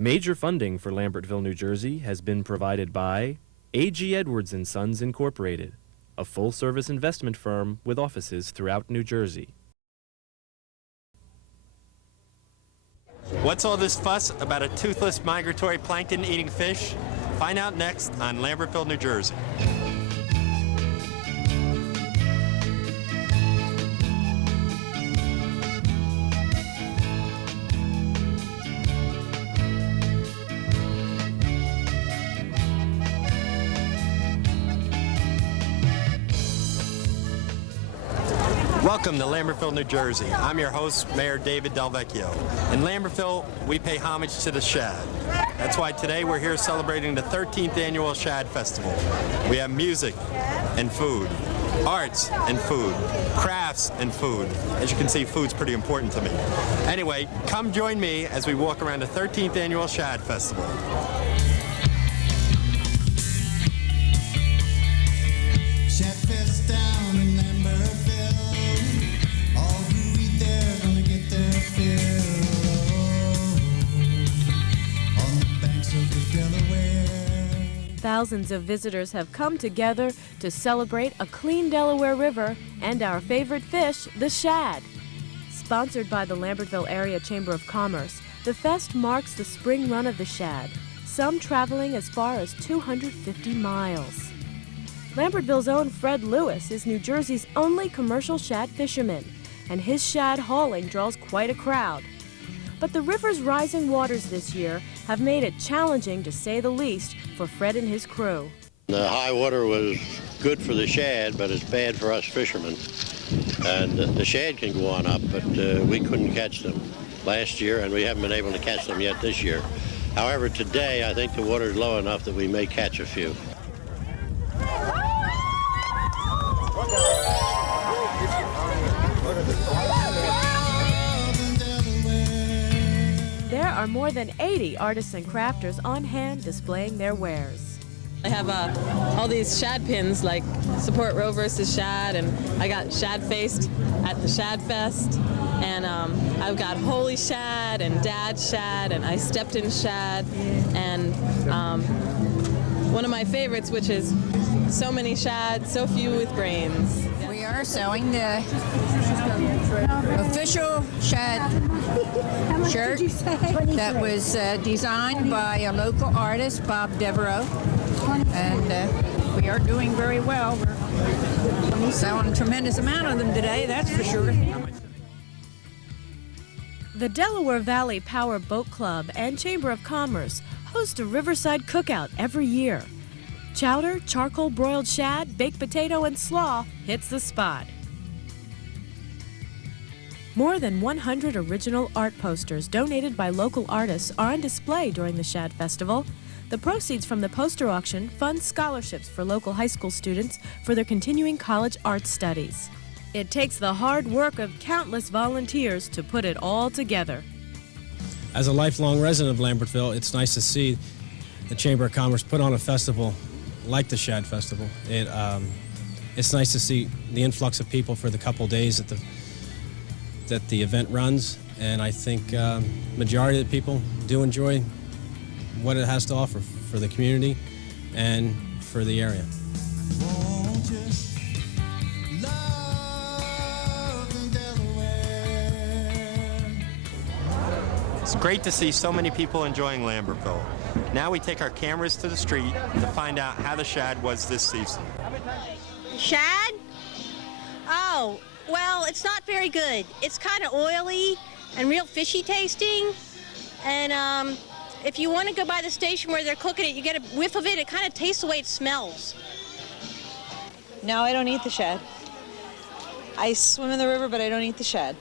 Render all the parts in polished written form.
Major funding for Lambertville, New Jersey has been provided by A.G. Edwards & Sons Incorporated, a full-service investment firm with offices throughout New Jersey. What's all this fuss about a toothless migratory plankton-eating fish? Find out next on Lambertville, New Jersey. Welcome to Lambertville, New Jersey. I'm your host, Mayor David Del Vecchio. In Lambertville, we pay homage to the shad. That's why today we're here celebrating the 13th annual Shad Festival. We have music and food, arts and food, crafts and food. As you can see, food's pretty important to me. Anyway, come join me as we walk around the 13th annual Shad Festival. Shad Fest down in Lambertville. All who eat there gonna get their fill. On the banks of the Delaware. Thousands of visitors have come together to celebrate a clean Delaware River and our favorite fish, the shad. Sponsored by the Lambertville Area Chamber of Commerce, the fest marks the spring run of the shad, some traveling as far as 250 miles. Lambertville's own Fred Lewis is New Jersey's only commercial shad fisherman, and his shad hauling draws quite a crowd. But the river's rising waters this year have made it challenging, to say the least, for Fred and his crew. The high water was good for the shad, but it's bad for us fishermen. And the shad can go on up, but we couldn't catch them last year, and we haven't been able to catch them yet this year. However, today I think the water is low enough that we may catch a few. There are more than 80 artists and crafters on hand displaying their wares. I have all these shad pins, like support Roe versus Shad, and I got Shad Faced at the Shad Fest, and I've got Holy Shad and Dad Shad, and I stepped in Shad, and one of my favorites, which is so many shad, so few with brains. We are selling the official shad shirt that was designed by a local artist, Bob Devereaux, and we are doing very well. We're selling a tremendous amount of them today, that's for sure. The Delaware Valley Power Boat Club and Chamber of Commerce host a riverside cookout every year. Chowder, charcoal broiled shad, baked potato, and slaw hits the spot. More than 100 original art posters donated by local artists are on display during the Shad Festival. The proceeds from the poster auction fund scholarships for local high school students for their continuing college art studies. It takes the hard work of countless volunteers to put it all together. As a lifelong resident of Lambertville, it's nice to see the Chamber of Commerce put on a festival like the Shad Festival. It's nice to see the influx of people for the couple days that the event runs, and I think majority of the people do enjoy what it has to offer for the community and for the area. It's great to see so many people enjoying Lambertville. Now we take our cameras to the street to find out how the shad was this season. Shad? Oh, well, it's not very good. It's kind of oily and real fishy tasting. And if you want to go by the station where they're cooking it, you get a whiff of it. It kind of tastes the way it smells. No, I don't eat the shad. I swim in the river, but I don't eat the shad.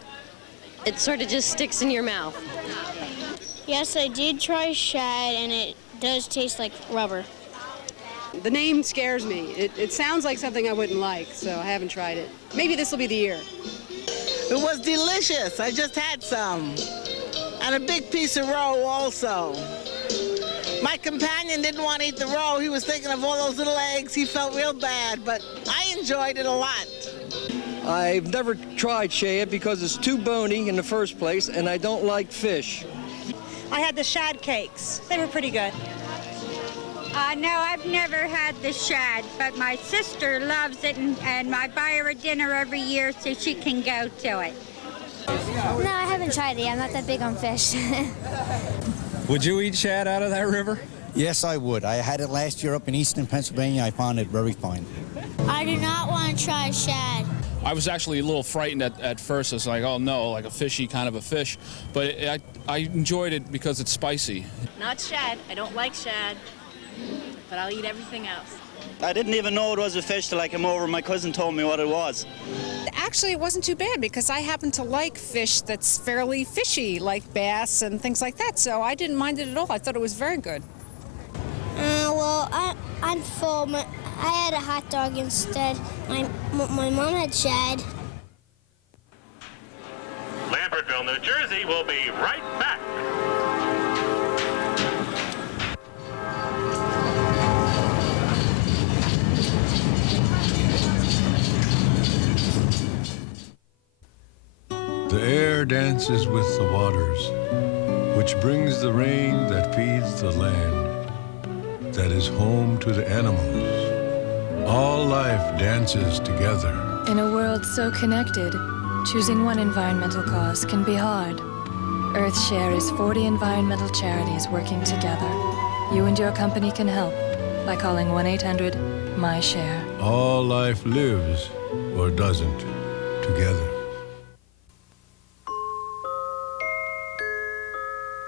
It sort of just sticks in your mouth. Yes, I did try shad, and it does taste like rubber. The name scares me. It sounds like something I wouldn't like, so I haven't tried it. Maybe this will be the year. It was delicious. I just had some. And a big piece of roe also. My companion didn't want to eat the roe. He was thinking of all those little eggs. He felt real bad, but I enjoyed it a lot. I've never tried shad because it's too bony in the first place, and I don't like fish. I had the shad cakes. They were pretty good. No, I've never had the shad, but my sister loves it, and I buy her a dinner every year so she can go to it. No, I haven't tried it. I'm not that big on fish. Would you eat shad out of that river? Yes, I would. I had it last year up in eastern Pennsylvania. I found it very fine. I do not want to try shad. I was actually a little frightened at first. It's like, oh no, like a fishy kind of a fish. But I enjoyed it because it's spicy. Not shad. I don't like shad, but I'll eat everything else. I didn't even know it was a fish till I came over. My cousin told me what it was. Actually, it wasn't too bad because I happen to like fish that's fairly fishy, like bass and things like that. So I didn't mind it at all. I thought it was very good. Well, I'm full. I had a hot dog instead. My mom had shad. Lambertville, New Jersey will be right back. The air dances with the waters, which brings the rain that feeds the land, that is home to the animals. All life dances together. In a world so connected, choosing one environmental cause can be hard. Earthshare is 40 environmental charities working together. You and your company can help by calling 1-800-MY-SHARE. All life lives, or doesn't, together.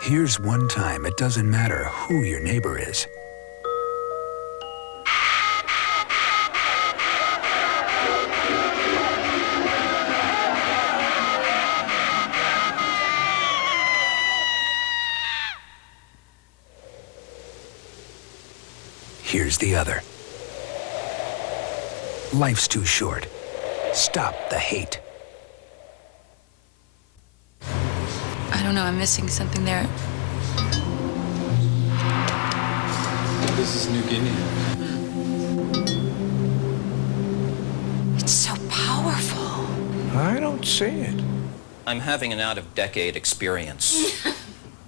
Here's one time it doesn't matter who your neighbor is. Here's the other. Life's too short. Stop the hate. I don't know, I'm missing something there. This is New Guinea. It's so powerful. I don't see it. I'm having an out-of-decade experience.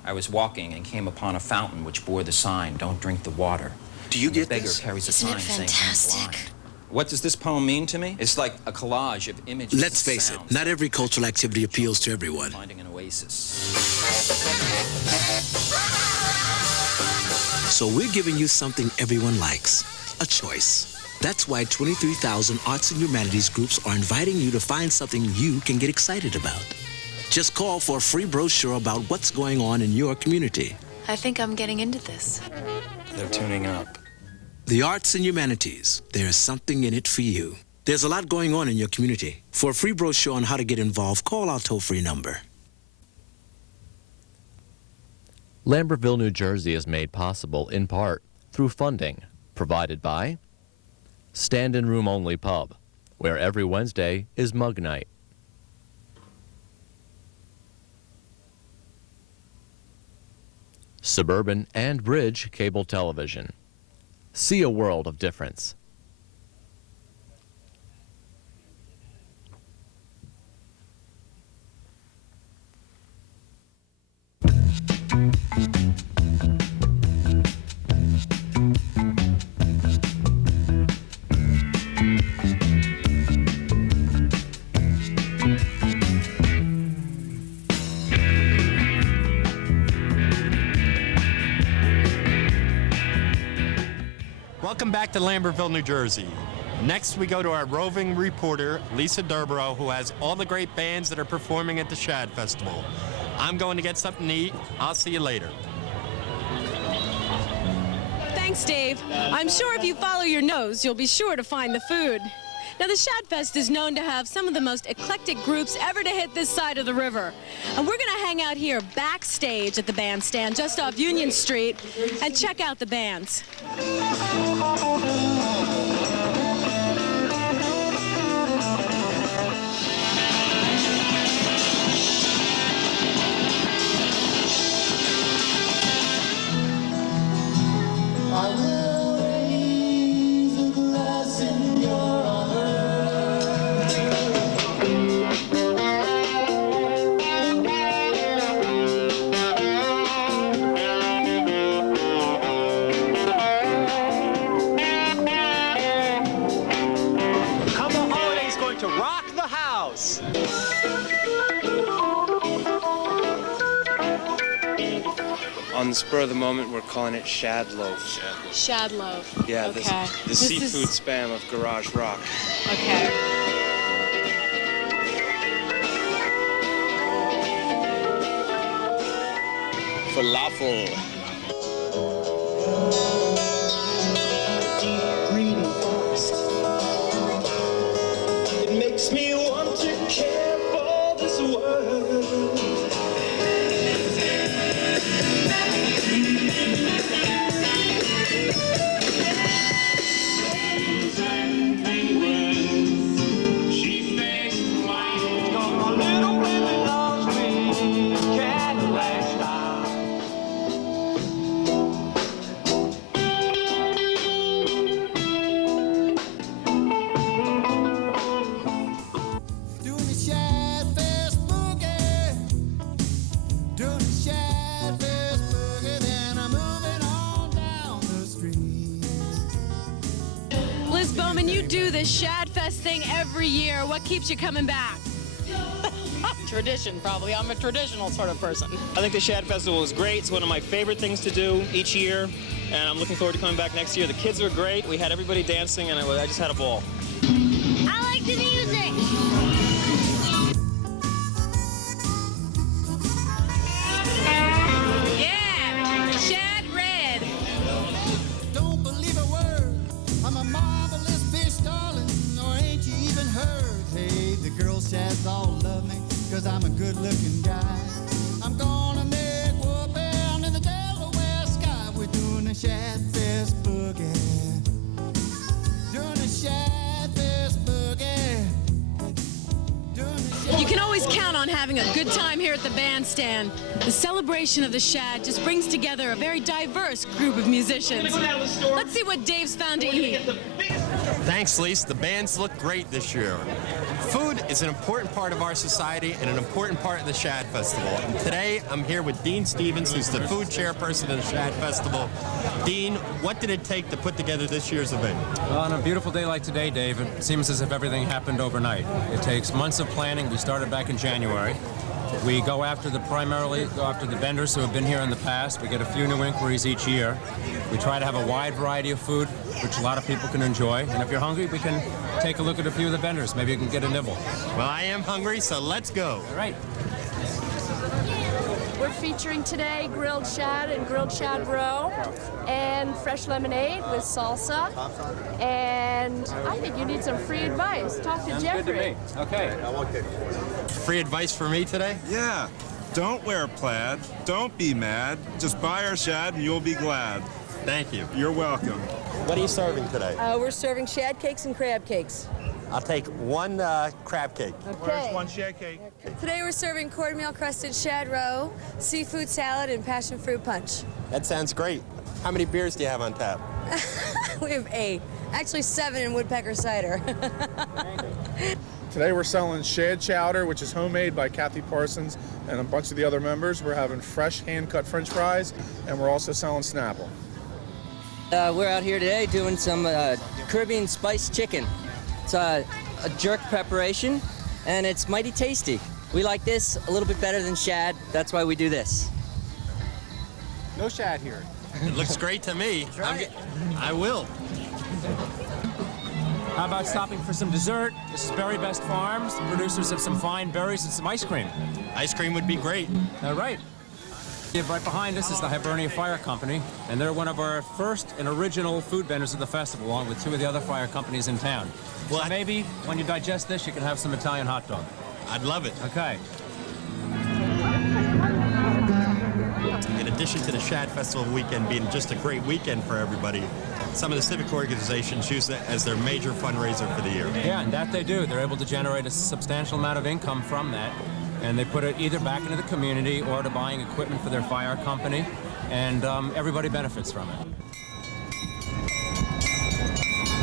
I was walking and came upon a fountain which bore the sign, "Don't drink the water." Do you get the beggar this? carries a Isn't sign it saying, "I'm fantastic?" blind." What does this poem mean to me? It's like a collage of images. Let's face it, not every cultural activity appeals to everyone. Finding an oasis. So we're giving you something everyone likes, a choice. That's why 23,000 arts and humanities groups are inviting you to find something you can get excited about. Just call for a free brochure about what's going on in your community. I think I'm getting into this. They're tuning up. The arts and humanities, there's something in it for you. There's a lot going on in your community. For a free brochure on how to get involved, call our toll-free number. Lambertville, New Jersey is made possible in part through funding provided by Stand-in Room Only Pub, where every Wednesday is Mug Night. Suburban and Bridge Cable Television. See a world of difference. Welcome back to Lambertville, New Jersey. Next, we go to our roving reporter, Lisa Durborough, who has all the great bands that are performing at the Shad Festival. I'm going to get something to eat. I'll see you later. Thanks, Dave. I'm sure if you follow your nose, you'll be sure to find the food. Now, the Shad Fest is known to have some of the most eclectic groups ever to hit this side of the river. And we're going to hang out here backstage at the bandstand just off Union Street and check out the bands. On the spur of the moment, we're calling it Shad Loaf. Shad loaf. Yeah, Okay. the seafood spam of Garage Rock. Okay. Falafel. Green forest. It makes me want to care for this world. She faced white. A little baby loves me. Cadillac style. Doing the Shad Fest boogie. Doing the Shad Fest boogie. Then I'm moving on down the street. Liz Bowman, you do this Shad Fest thing every year. What keeps you coming back? Tradition, probably. I'm a traditional sort of person. I think the Shad Festival is great. It's one of my favorite things to do each year, and I'm looking forward to coming back next year. The kids were great. We had everybody dancing, and I just had a ball. I like the music. Yeah, Shad Red. Don't believe a word. I'm a marvelous fish, darling. Or ain't you even heard? Hey, the girl Shads all love me, 'cause I'm a good-looking guy. I'm gonna make whoop down in the Delaware sky. We're doing the Shad Fest boogie. Doing the Shad Fest boogie. You can always count on having a good time here at the bandstand. The celebration of the Shad just brings together a very diverse group of musicians. Let's see what Dave's found to eat. Thanks, Lise. The bands look great this year. Food is an important part of our society and an important part of the Shad Festival. And today, I'm here with Dean Stevens, who's the food chairperson of the Shad Festival. Dean, what did it take to put together this year's event? Well, on a beautiful day like today, Dave, it seems as if everything happened overnight. It takes months of planning. We started back in January. We primarily go after the vendors who have been here in the past. We get a few new inquiries each year. We try to have a wide variety of food, which a lot of people can enjoy. And if you're hungry, we can take a look at a few of the vendors. Maybe you can get a nibble. Well, I am hungry, so let's go. All right. We're featuring today grilled shad and grilled shad roe and fresh lemonade with salsa. And I think you need some free advice. Talk to Sounds Jeffrey. good to me. Okay. Free advice for me today? Yeah. Don't wear plaid. Don't be mad. Just buy our shad and you'll be glad. Thank you. You're welcome. What are you serving today? We're serving shad cakes and crab cakes. I'll take one crab cake. Okay. One shad cake. Today we're serving cornmeal crusted shad roe, seafood salad, and passion fruit punch. That sounds great. How many beers do you have on tap? We have 8. Actually 7 in woodpecker cider. Today we're selling shad chowder, which is homemade by Kathy Parsons and a bunch of the other members. We're having fresh hand-cut French fries, and we're also selling Snapple. We're out here today doing some Caribbean spiced chicken. It's a jerk preparation, and it's mighty tasty. We like this a little bit better than shad. That's why we do this. No shad here. It looks great to me. I will. How about stopping for some dessert? This is Berry Best Farms, the producers of some fine berries and some ice cream. Ice cream would be great. All right. Right behind us is the Hibernia Fire Company, and they're one of our first and original food vendors at the festival, along with 2 of the other fire companies in town. Well, so maybe when you digest this, you can have some Italian hot dog. I'd love it. Okay. In addition to the Shad Festival weekend being just a great weekend for everybody, some of the civic organizations use it as their major fundraiser for the year. Yeah, and that they do. They're able to generate a substantial amount of income from that, and they put it either back into the community or to buying equipment for their fire company, and everybody benefits from it.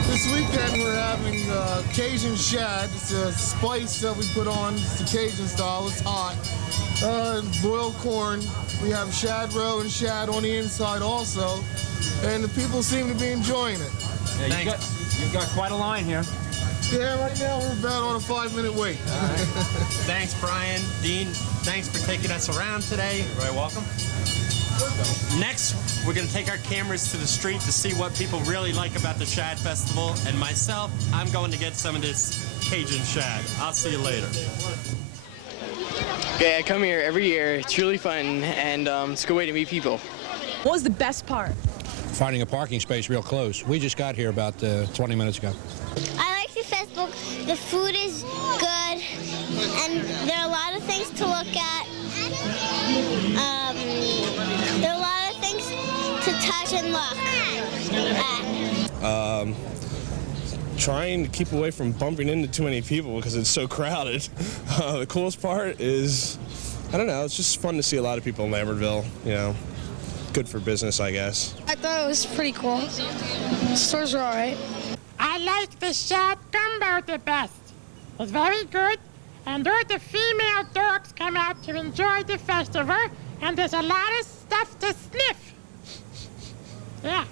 This weekend we're having Cajun shad. It's a spice that we put on. It's the Cajun style. It's hot. Boiled corn. We have shad roe and shad on the inside also. And the people seem to be enjoying it. Yeah, you've got quite a line here. Yeah, right now we're about on a 5-minute wait. Thanks, Brian. Dean, thanks for taking us around today. You're very welcome. Next, we're going to take our cameras to the street to see what people really like about the Shad Festival. And myself, I'm going to get some of this Cajun shad. I'll see you later. Okay, I come here every year. It's really fun, and it's a good way to meet people. What was the best part? Finding a parking space real close. We just got here about 20 minutes ago. I like the festival. The food is good, and there are a lot of things to look at. There are a lot of things to touch and look at. Trying to keep away from bumping into too many people because it's so crowded. The coolest part is, I don't know, it's just fun to see a lot of people in Lambertville, you know. Good for business, I guess. I thought it was pretty cool. The stores were all right. I like the Shad gumbo the best. It's very good, and all the female dogs come out to enjoy the festival, and there's a lot of stuff to sniff. Yeah.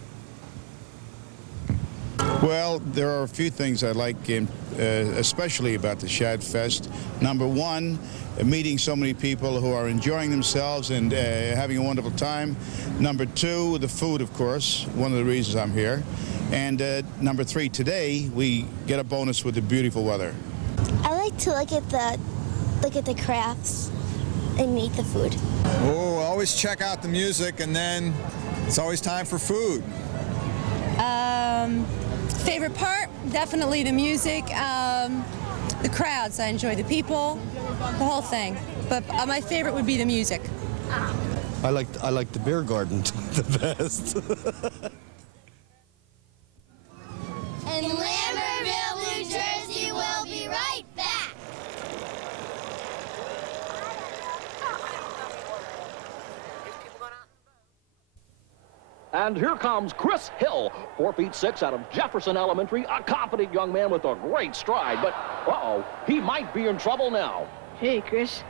Well, there are a few things I like, especially about the Shad Fest. Number one, meeting so many people who are enjoying themselves and having a wonderful time. Number two, the food, of course, one of the reasons I'm here. And number three, today we get a bonus with the beautiful weather. I like to look at the crafts and eat the food. Oh, always check out the music, and then it's always time for food. Favorite part? Definitely the music, the crowds. I enjoy the people, the whole thing. But my favorite would be the music. I like the beer garden the best. In Lambertville, New Jersey, we'll be right back. And here comes Chris Hill, 4 feet 6 out of Jefferson Elementary, a confident young man with a great stride. But, uh-oh, he might be in trouble now. Hey, Chris.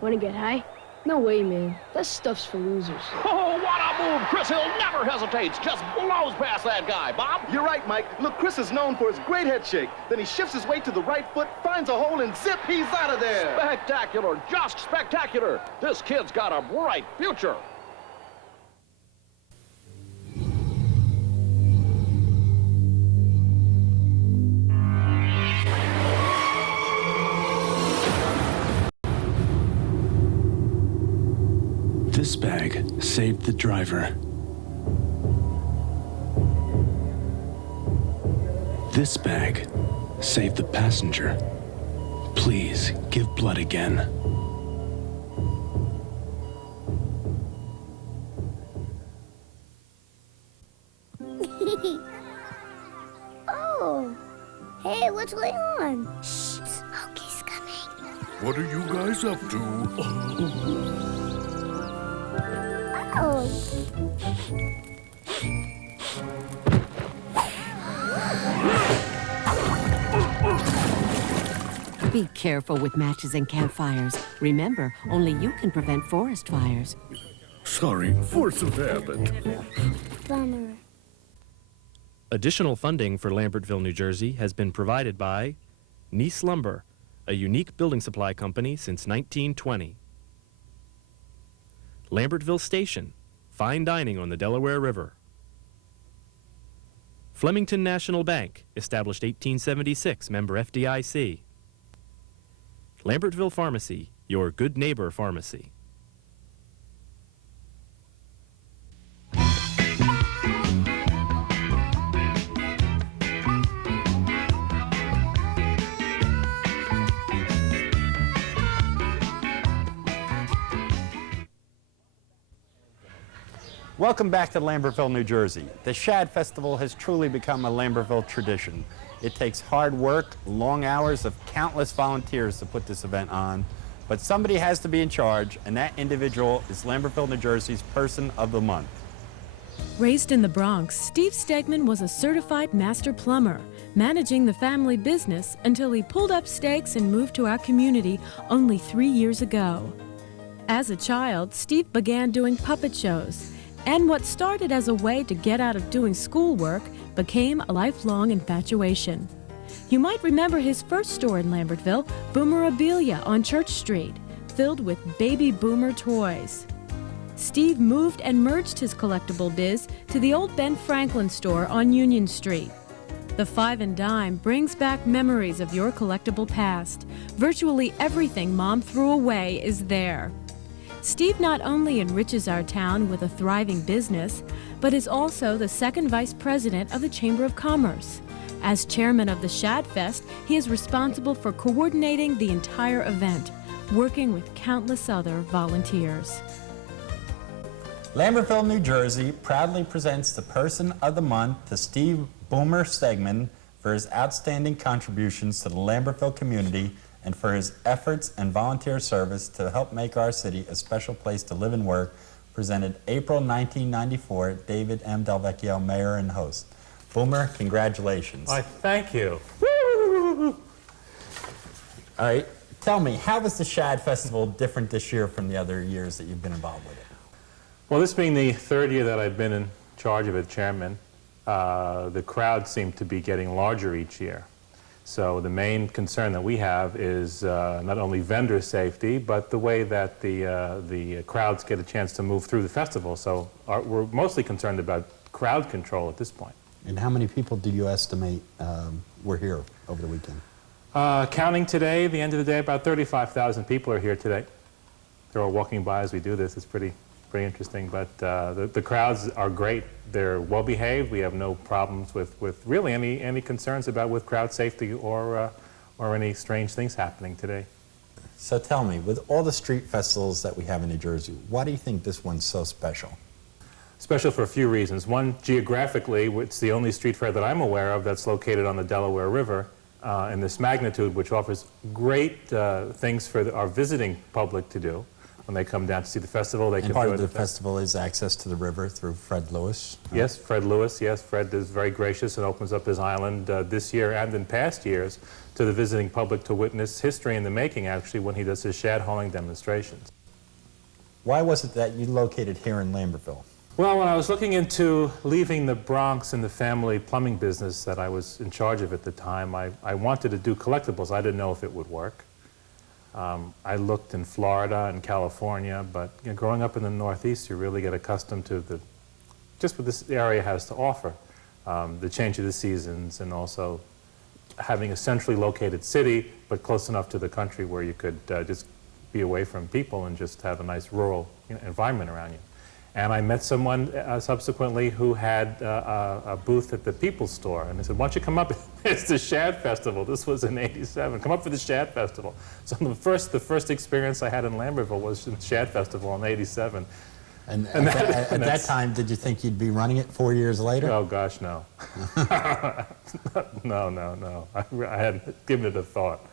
Want to get high? No way, man. That stuff's for losers. Oh, what a move! Chris Hill never hesitates, just blows past that guy. Bob? You're right, Mike. Look, Chris is known for his great head shake. Then he shifts his weight to the right foot, finds a hole, and zip, he's out of there. Spectacular, just spectacular. This kid's got a bright future. This bag saved the driver. This bag saved the passenger. Please give blood again. Oh, hey, what's going on? Shh, Smokey's coming. What are you guys up to? Oh. Be careful with matches and campfires. Remember, only you can prevent forest fires. Sorry, force of habit. Bummer. Additional funding for Lambertville, New Jersey has been provided by Nice Lumber, a unique building supply company since 1920. Lambertville Station, fine dining on the Delaware River. Flemington National Bank, established 1876, member FDIC. Lambertville Pharmacy, your good neighbor pharmacy. Welcome back to Lambertville, New Jersey. The Shad Festival has truly become a Lambertville tradition. It takes hard work, long hours of countless volunteers to put this event on, but somebody has to be in charge, and that individual is Lambertville, New Jersey's Person of the Month. Raised in the Bronx, Steve Stegman was a certified master plumber, managing the family business until he pulled up stakes and moved to our community only 3 years ago. As a child, Steve began doing puppet shows, and what started as a way to get out of doing schoolwork became a lifelong infatuation. You might remember his first store in Lambertville, Boomerabilia on Church Street, filled with baby boomer toys. Steve moved and merged his collectible biz to the old Ben Franklin store on Union Street. The Five and Dime brings back memories of your collectible past. Virtually everything Mom threw away is there. Steve not only enriches our town with a thriving business, but is also the second vice president of the Chamber of Commerce. As chairman of the Shad Fest, he is responsible for coordinating the entire event, working with countless other volunteers. Lambertville, New Jersey proudly presents the Person of the Month to Steve Boomer Stegman for his outstanding contributions to the Lambertville community and for his efforts and volunteer service to help make our city a special place to live and work. Presented April 1994, David M. Del Vecchio, Mayor and host. Boomer, congratulations. Why, thank you. All right, tell me, how was the Shad Festival different this year from the other years that you've been involved with it? Well, this being the third year that I've been in charge of it, Chairman, the crowd seemed to be getting larger each year. So the main concern that we have is not only vendor safety, but the way that the crowds get a chance to move through the festival. So we're mostly concerned about crowd control at this point. And how many people do you estimate were here over the weekend? Counting today, the end of the day, about 35,000 people are here today. They're all walking by as we do this. It's pretty interesting, but the crowds are great. They're well behaved. We have no problems with really any concerns about with crowd safety or any strange things happening today. So tell me, with all the street festivals that we have in New Jersey, why do you think this one's so special? Special for a few reasons. One, geographically, it's the only street fair that I'm aware of that's located on the Delaware River in this magnitude, which offers great things for our visiting public to do. When they come down to see the festival, they can part of the festival is access to the river through Fred Lewis. Yes, Fred Lewis. Yes, Fred is very gracious and opens up his island this year and in past years to the visiting public to witness history in the making, actually, when he does his shad hauling demonstrations. Why was it that you located here in Lambertville? Well, when I was looking into leaving the Bronx and the family plumbing business that I was in charge of at the time, I wanted to do collectibles. I didn't know if it would work. I looked in Florida and California, but growing up in the Northeast, you really get accustomed to just what this area has to offer. The change of the seasons and also having a centrally located city, but close enough to the country where you could just be away from people and just have a nice rural environment around you. And I met someone subsequently who had a booth at the People's Store. And they said, why don't you come up? It's the Shad Festival. This was in '87. Come up for the Shad Festival. So the first experience I had in Lambertville was the Shad Festival in '87. And at that time, did you think you'd be running it 4 years later? Oh, gosh, no. No. I hadn't given it a thought.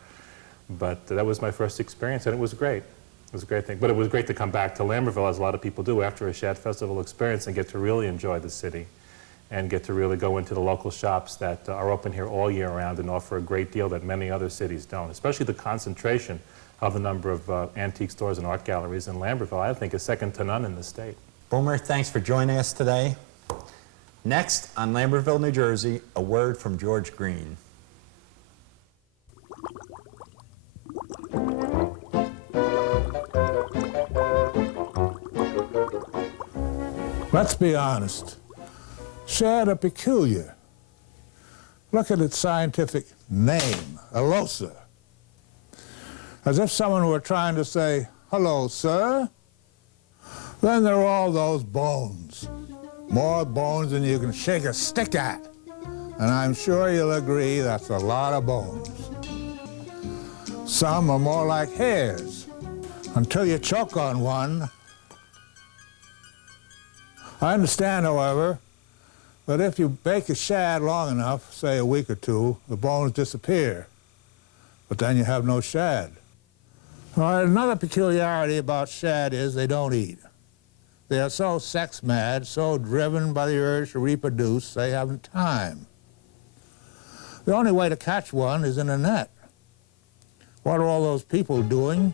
But that was my first experience, and it was great. It was a great thing. But it was great to come back to Lambertville, as a lot of people do, after a Shad Festival experience and get to really enjoy the city and get to really go into the local shops that are open here all year round and offer a great deal that many other cities don't, especially the concentration of the number of antique stores and art galleries in Lambertville, I think, is second to none in the state. Boomer, thanks for joining us today. Next on Lambertville, New Jersey, a word from George Green. Let's be honest. Shad are peculiar. Look at its scientific name, Alosa. As if someone were trying to say, hello, sir. Then there are all those bones. More bones than you can shake a stick at. And I'm sure you'll agree that's a lot of bones. Some are more like hairs, until you choke on one. I understand, however, that if you bake a shad long enough, say a week or two, the bones disappear. But then you have no shad. All right, another peculiarity about shad is they don't eat. They are so sex-mad, so driven by the urge to reproduce, they haven't time. The only way to catch one is in a net. What are all those people doing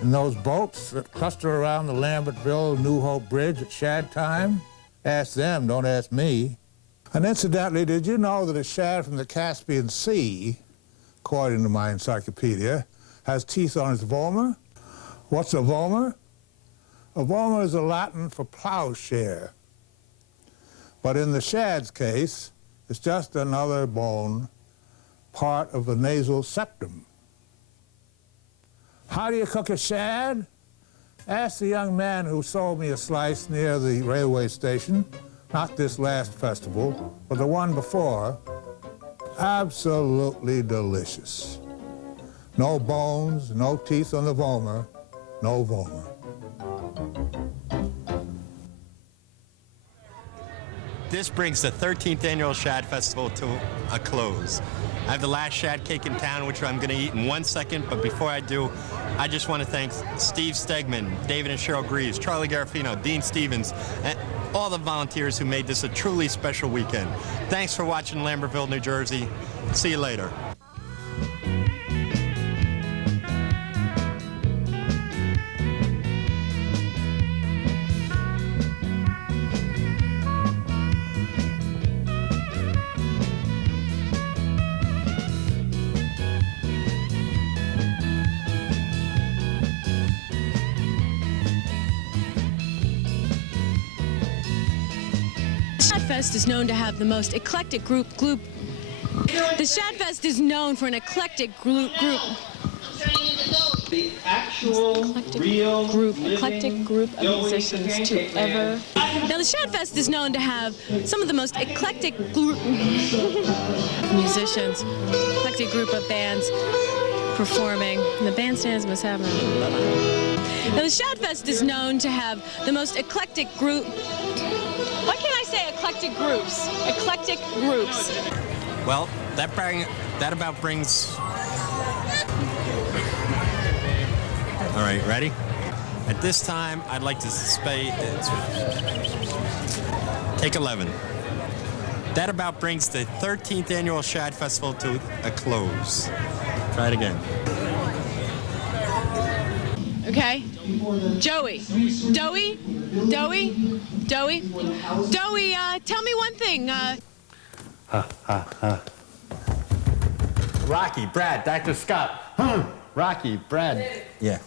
in those boats that cluster around the Lambertville New Hope Bridge at shad time? Ask them, don't ask me. And incidentally, did you know that a shad from the Caspian Sea, according to my encyclopedia, has teeth on its vomer? What's a vomer? A voma is a Latin for plowshare. But in the shad's case, it's just another bone, part of the nasal septum. How do you cook a shad? Ask the young man who sold me a slice near the railway station, not this last festival, but the one before. Absolutely delicious. No bones, no teeth on the vomer, no vomer. This brings the 13th annual Shad Festival to a close. I have the last shad cake in town, which I'm going to eat in 1 second, but before I do, I just want to thank Steve Stegman, David and Cheryl Greaves, Charlie Garofino, Dean Stevens, and all the volunteers who made this a truly special weekend. Thanks for watching Lambertville, New Jersey. See you later. Shad Fest is known to have the most eclectic group. The Shad Fest is known for an eclectic group. The actual, eclectic group of musicians to ever. Now, the Shad Fest is known to have some of the most eclectic musicians, eclectic group of bands performing. And the bandstands must have. Now, the Shad Fest is known to have the most eclectic group. Why can't I say eclectic groups? Eclectic groups. Well, that about brings... All right, ready? At this time, I'd like to take 11. That about brings the 13th annual Shad Festival to a close. Try it again. Okay. Joey. Doey? Tell me one thing. Rocky, Brad, Dr. Scott. Rocky, Brad. Yeah.